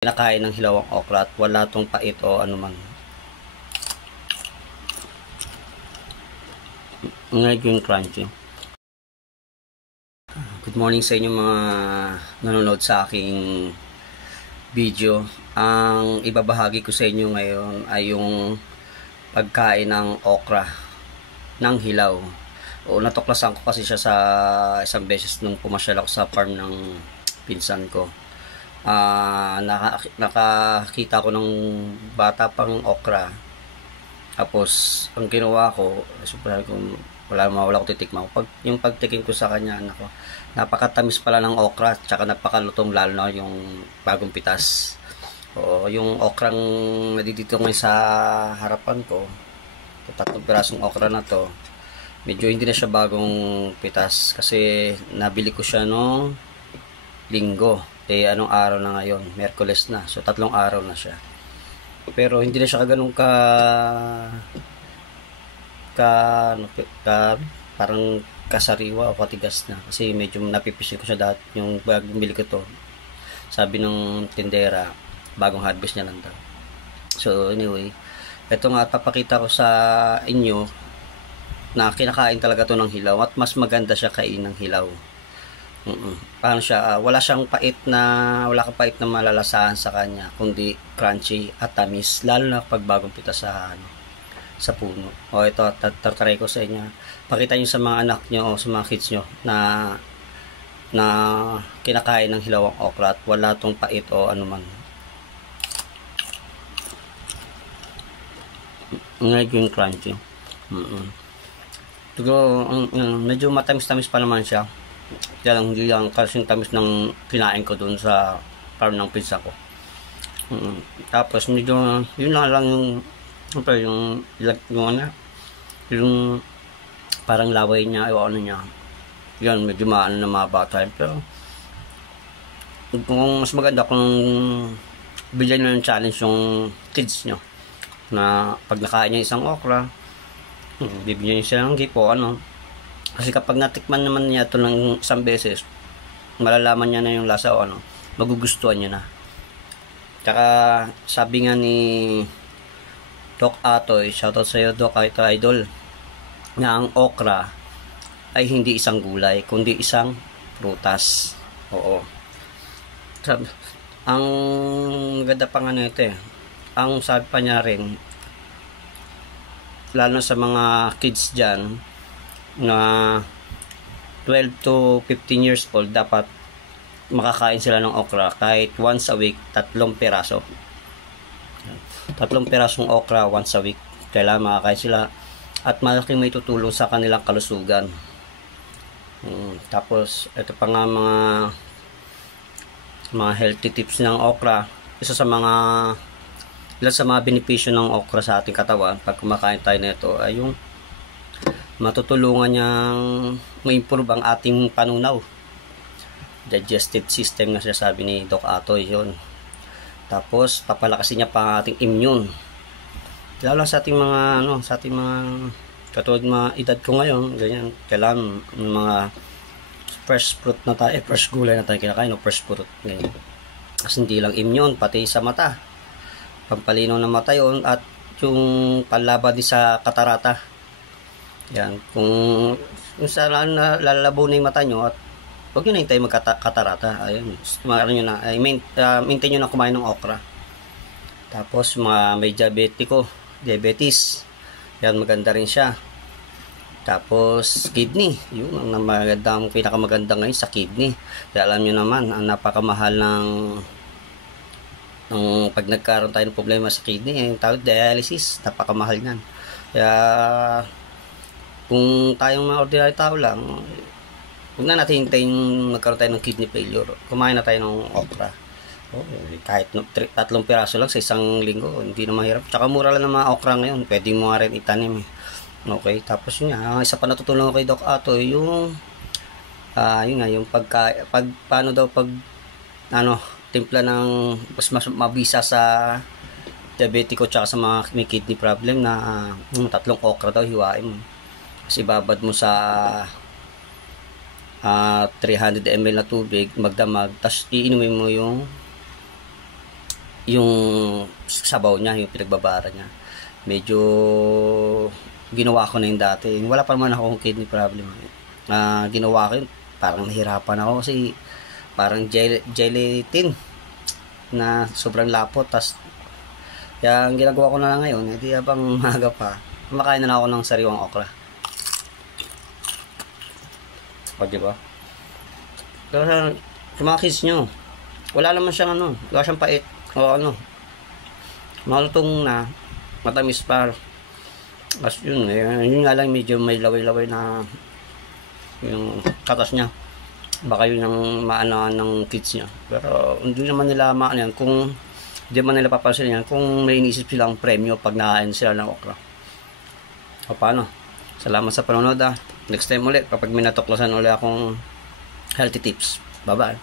Kinakain ng hilawang okra at wala tong pait o anuman. Ngayon crunchy. Good morning sa inyo mga nanonood sa aking video. Ang ibabahagi ko sa inyo ngayon ay yung pagkain ng okra ng hilaw. O natuklasan ko kasi siya sa isang beses nung pumasyal ako sa farm ng pinsan ko. Nakakita ko ng bata pang okra. Tapos ang ginawa ko, sabi ko wala ko titikman. Yung pagtikim ko sa kanya, nako, napakatamis pala ng okra, tsaka napakalutong, lalo na yung bagong pitas. O yung okrang nadidito ngayon sa harapan ko, tatlong pirasong okra na to, medyo hindi na siya bagong pitas kasi nabili ko siya nung linggo. Anong araw na ngayon? Miyerkules na. So 3 araw na siya. Pero hindi na siya ganun parang kasariwa o katigas na. Kasi medyo napipisil ko siya dati. Yung bumili ko to, sabi ng tindera, bagong harvest niya lang daw. So anyway, ito nga papakita ko sa inyo na kinakain talaga to ng hilaw at mas maganda siya kain ng hilaw. Paano siya, wala kang pait na malalasahan sa kanya, kundi crunchy at tamis, lalo na pag bagong pita sa puno. O ito, try ko sa inyo. Pakita niyo sa mga anak niyo o sa mga kids niyo na kinakain ng hilawang okra at wala tong pait o anuman. Ngayon crunchy. Siguro medyo matamis-tamis pa naman siya. Kaya lang hindi lang kasing tamis ng kinain ko dun sa farm ng pizza ko. Tapos medyo yun lang yung parang laway niya o ano niya. Yan, medyo maano na mababa tayo. Pero kung mas maganda kung bigyan nyo ng challenge yung kids nyo na pag nakain niya isang okra, bibigyan nyo sila ng gift o ano. Kasi kapag natikman naman niya ito ng isang beses, malalaman niya na yung lasa o ano, magugustuhan niya na. Tsaka sabi nga ni Doc Atoy, shoutout sa iyo Doc, ito idol, na ang okra ay hindi isang gulay, kundi isang prutas. Oo. Ang ganda pa nga nito ang sabi pa niya rin, lalo sa mga kids dyan, na 12 to 15 years old, dapat makakain sila ng okra kahit once a week, 3 piraso. 3 pirasong okra once a week, kailangan makakain sila at malaking may tutulong sa kanilang kalusugan. Tapos ito pa nga mga healthy tips ng okra. Ilan sa mga benepisyo ng okra sa ating katawan pag kumakain tayo nito ay yung matutulungan niyang ma-improve ang ating panunaw, digestive system na sabi ni Doc Atoy yun. Tapos papalakasin niya pa ang ating immune, lalo sa ating mga katulad mga edad ko ngayon, ganyan, kailangan mga fresh fruit na tayo, fresh gulay na tayo kinakain, o fresh fruit, ganyan. Kasi hindi lang immune, pati sa mata, pampalinaw ng mata yun, at yung panlaban din sa katarata. Yan, kung sa lalabo na yung mata nyo at huwag nyo na hintay magkatarata, ayun, maintain nyo na kumain ng okra. Tapos may diabetes, yan, maganda rin siya. Tapos kidney, yun ang pinakamaganda ngayon sa kidney. Kaya alam nyo naman, ang napakamahal ng pag nagkaroon tayo ng problema sa kidney, yung tawag dialysis, napakamahal yan. Kaya kung tayong mga ordinary tao lang, huwag na natin hintayin magkaroon tayo ng kidney failure, kumain na tayo ng okra. Kahit 3 piraso lang sa isang linggo, hindi na mahirap. Tsaka mura lang ng mga okra ngayon, pwede mo nga rin itanim. Okay, tapos yun nga, isa pa natutulungan kay Doc Atoy, yung timpla ng mas mabisa sa diabetiko tsaka sa mga may kidney problem na 3 okra daw hiwain mo. Kasi babad mo sa 300 ml na tubig, magdamag, tapos iinumin mo yung yung sabaw niya, yung pinagbabara niya. Medyo ginawa ko na yung dati. Wala pa naman akong kidney problem. Ginawa ko yun, parang nahirapan ako kasi parang gelatin na sobrang lapot. Tas kaya ang ginagawa ko na lang ngayon, hindi habang maga pa, kumakain na lang ako ng sariwang okra. O diba? Kaya sa mga kids nyo, wala naman siyang wala siyang pait o malutong na, matamis pa. As yun nga lang, medyo may laway-laway na yung katas niya. Baka yun ang maano ng kids niya. Pero hindi naman nila maano yan, kung hindi man nila papansin yan, kung may inisip silang premyo pag nakain sila ng okra. O paano? Salamat sa panonood. Next time ulit kapag may natuklasan ulit akong healthy tips. Bye bye.